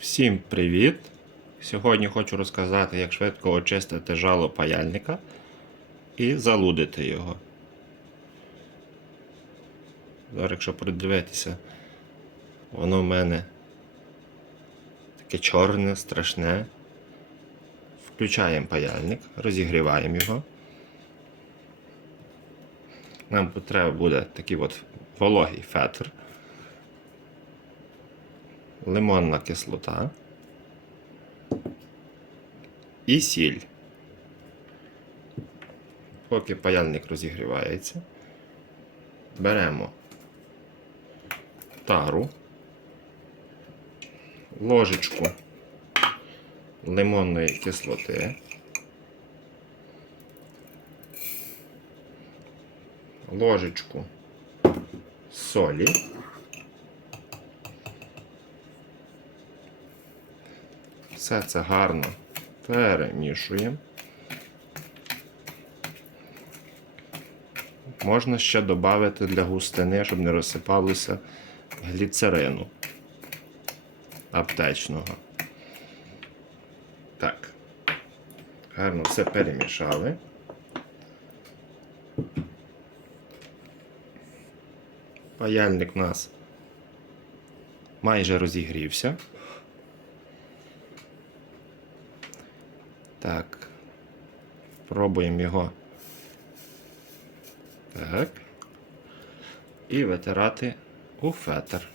Всім привіт! Сьогодні хочу розказати, як швидко очистити жало паяльника і залудити його. Зараз, якщо придивитися, воно в мене таке чорне, страшне. Включаємо паяльник, розігріваємо його. Нам треба буде такий от вологий фетр лимонна кислота і сіль. Поки паяльник розігрівається, беремо тару, ложечку лимонної кислоти, ложечку солі. Все це гарно перемішуємо. Можна ще додати для густини, щоб не розсипалося гліцерину аптечного. Так. Гарно все перемішали. Паяльник у нас майже розігрівся. Так. Пробуємо його. Так. І витирати у фетр.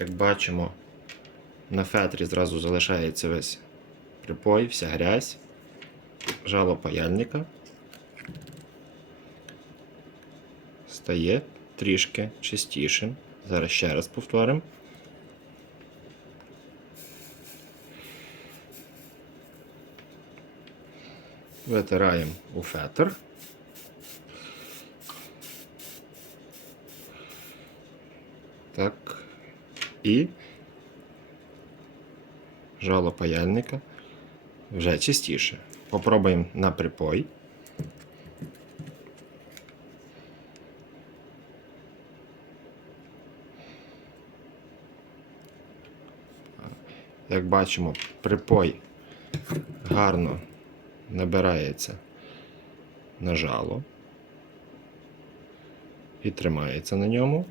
Як бачимо, на фетрі зразу залишається весь припой, вся грязь, жало паяльника. Стає трішки чистішим. Зараз ще раз повторимо. Витираємо у фетр. Так. І жало паяльника вже чистіше. Попробуємо на припой. Як бачимо, припой гарно набирається на жало і тримається на ньому.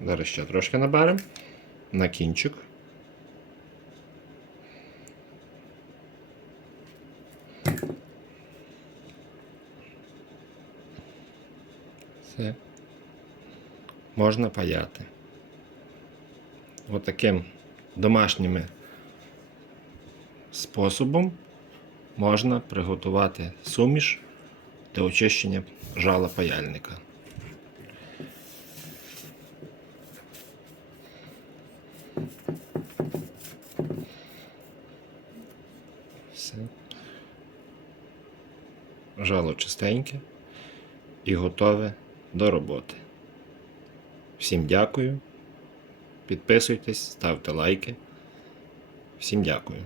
Зараз ще трошки наберемо на кінчик. Все. Можна паяти. Отаким домашніми способом можна приготувати суміш для очищення жала паяльника. Все. Жало чистеньке і готове до роботи. Всім дякую. Підписуйтесь, ставте лайки. Всім дякую.